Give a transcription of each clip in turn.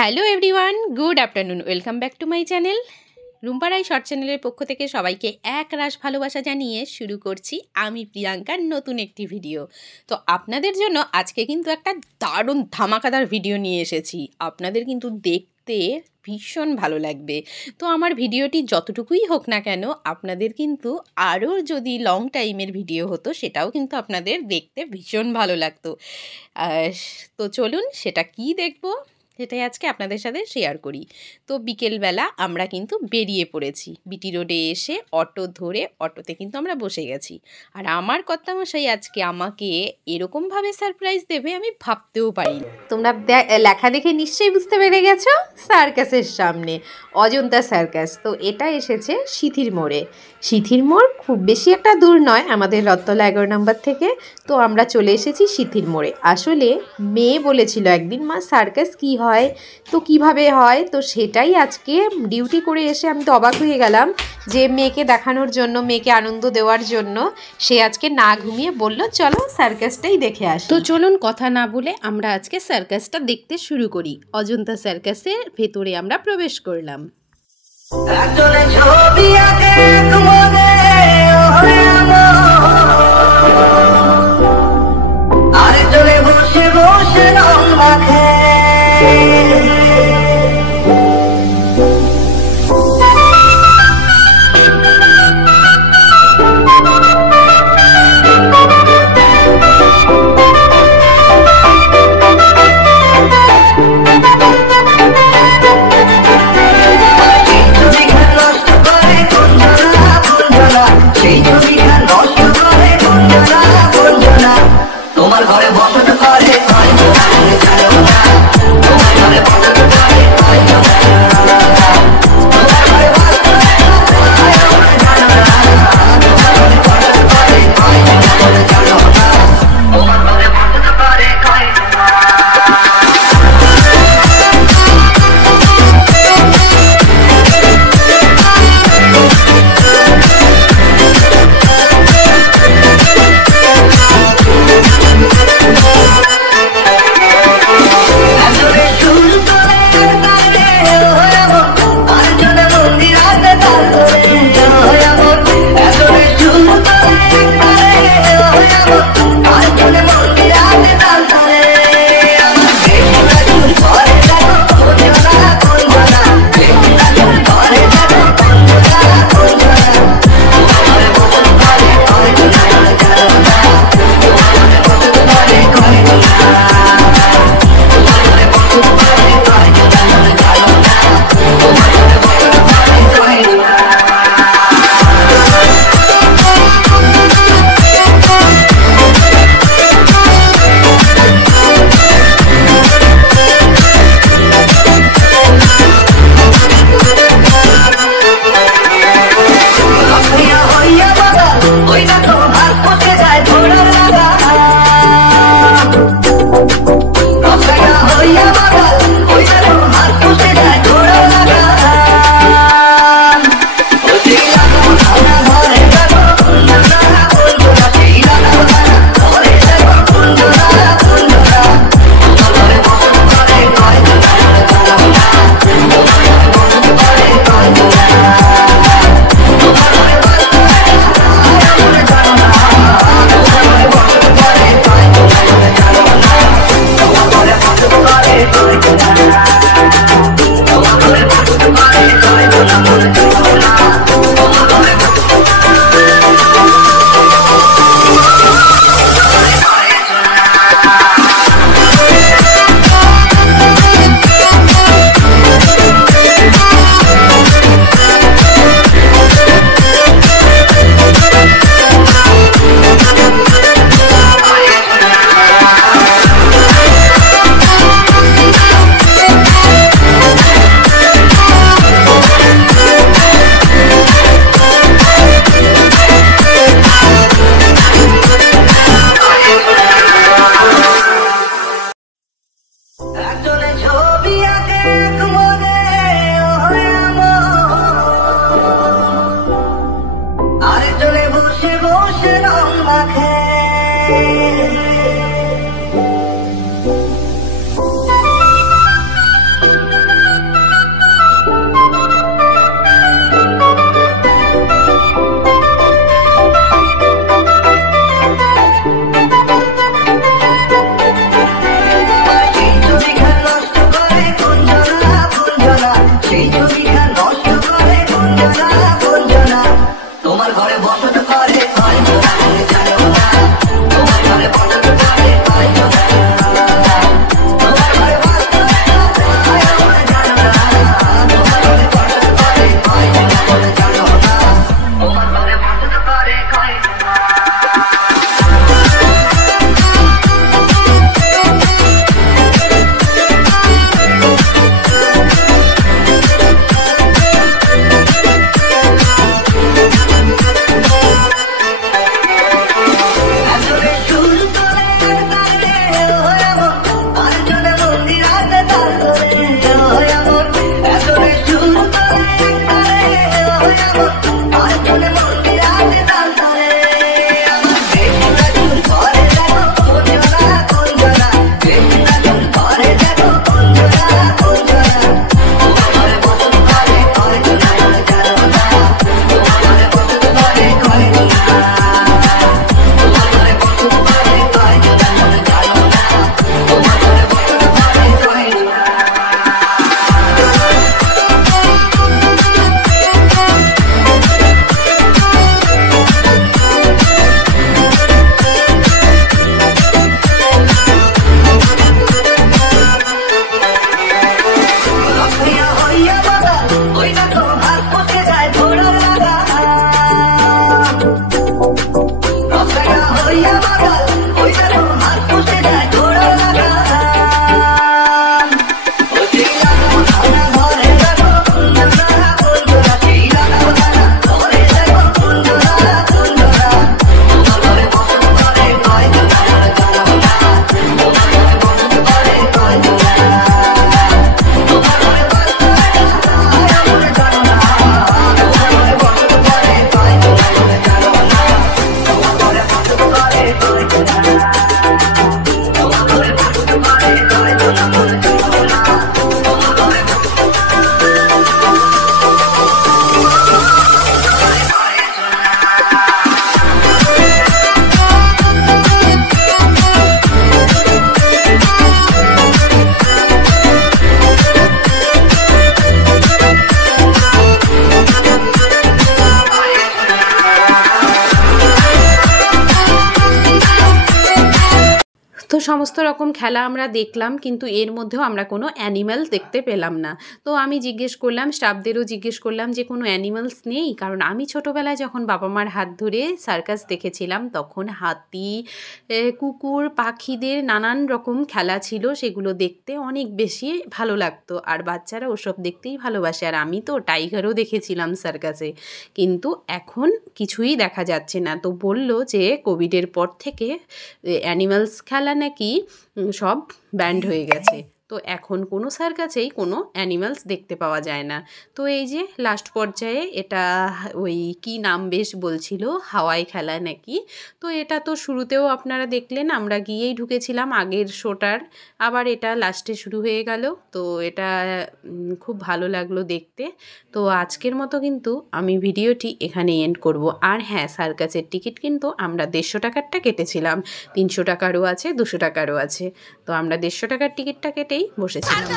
Hello everyone, good afternoon. Welcome back to my channel. Rumpa Roy short চ্যানেলের পক্ষ থেকে সবাইকে এক রাশ ভালোবাসা জানিয়ে শুরু করছি আমি প্রিয়াঙ্কার নতুন একটি ভিডিও। তো আপনাদের জন্য আজকে কিন্তু একটা দারুণ ধামাকাদার ভিডিও নিয়ে এসেছি। আপনাদের কিন্তু দেখতে ভীষণ ভালো লাগবে। তো আমার ভিডিওটি যতটুকুই হোক না কেন, আপনাদের কিন্তু আরও যদি লং টাইমের ভিডিও হতো সেটাও কিন্তু আপনাদের দেখতে ভীষণ ভালো লাগতো। তো চলুন সেটা কি দেখবো সেটাই আজকে আপনাদের সাথে শেয়ার করি। তো বিকেলবেলা আমরা কিন্তু বেরিয়ে পড়েছি। বিটি রোডে এসে অটো ধরে অটোতে কিন্তু আমরা বসে গেছি। আর আমার কর্তামশাই আজকে আমাকে এরকমভাবে সারপ্রাইজ দেবে আমি ভাবতেও পারিনি। তোমরা লেখা দেখে নিশ্চয়ই বুঝতে পেরে গেছো, সার্কাসের সামনে, অজন্তা সার্কাস। তো এটা এসেছে সিথির মোড়ে। সিথির মোড় খুব বেশি একটা দূর নয় আমাদের রত্তলা 11 নম্বর থেকে। তো আমরা চলে এসেছি সিথির মোড়ে। আসলে মেয়ে বলেছিল একদিন, মা সার্কাস কি হয়, তো কিভাবে হয়, তো সেটাই আজকে ডিউটি করে এসে আমি তো অবাক হয়ে গেলাম যে মেয়েকে দেখানোর জন্য, মেয়েকে আনন্দ দেওয়ার জন্য সে আজকে না ঘুমিয়ে বলল চলো সার্কাসটাই দেখে আসি। তো চলুন কথা না বলে আমরা আজকে সার্কাসটা দেখতে শুরু করি। অজন্তা সার্কাসের ভেতরে আমরা প্রবেশ করলাম। সেই ছবিটা নষ্ট তো সমস্ত রকম খেলা আমরা দেখলাম, কিন্তু এর মধ্যেও আমরা কোনো অ্যানিম্যাল দেখতে পেলাম না। তো আমি জিজ্ঞেস করলাম, স্টাফদেরও জিজ্ঞেস করলাম যে কোনো অ্যানিমালস নেই? কারণ আমি ছোটোবেলায় যখন বাবা মার হাত ধরে সার্কাস দেখেছিলাম তখন হাতি, কুকুর, পাখিদের নানান রকম খেলা ছিল, সেগুলো দেখতে অনেক বেশি ভালো লাগতো আর বাচ্চারা ওসব দেখতেই ভালোবাসে। আর আমি তো টাইগারও দেখেছিলাম সার্কাসে, কিন্তু এখন কিছুই দেখা যাচ্ছে না। তো বলল যে কোভিডের পর থেকে অ্যানিমালস খেলা নাকি সব ব্যান্ড হয়ে গেছে। তো এখন কোনো সার্কাসেই কোনো অ্যানিমালস দেখতে পাওয়া যায় না। তো এই যে লাস্ট পর্যায়ে এটা ওই কি নাম বেশ বলছিল, হাওয়াই খেলা নাকি। তো এটা তো শুরুতেও আপনারা দেখলেন, আমরা গিয়েই ঢুকেছিলাম আগের শোটার, আবার এটা লাস্টে শুরু হয়ে গেল। তো এটা খুব ভালো লাগলো দেখতে। তো আজকের মতো কিন্তু আমি ভিডিওটি এখানে এন্ড করব। আর হ্যাঁ, সার্কাসের টিকিট কিন্তু আমরা 150 টাকারটা কেটেছিলাম, 300 টাকারও আছে, 200 টাকারও আছে। তো আমরা 150 টাকার টিকিটটা কেটেই বসেছিলাম।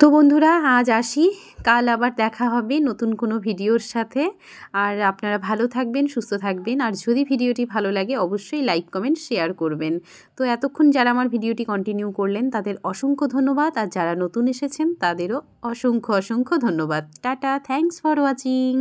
তো বন্ধুরা আজ আসি, কাল আবার দেখা হবে নতুন কোনো ভিডিওর সাথে। আর আপনারা ভালো থাকবেন, সুস্থ থাকবেন। আর যদি ভিডিওটি ভালো লাগে অবশ্যই লাইক, কমেন্ট, শেয়ার করবেন। তো এতক্ষণ যারা আমার ভিডিওটি কন্টিনিউ করলেন তাদের অসংখ্য ধন্যবাদ। আর যারা নতুন এসেছেন তাদেরও অসংখ্য অসংখ্য ধন্যবাদ। Tata, thanks for watching.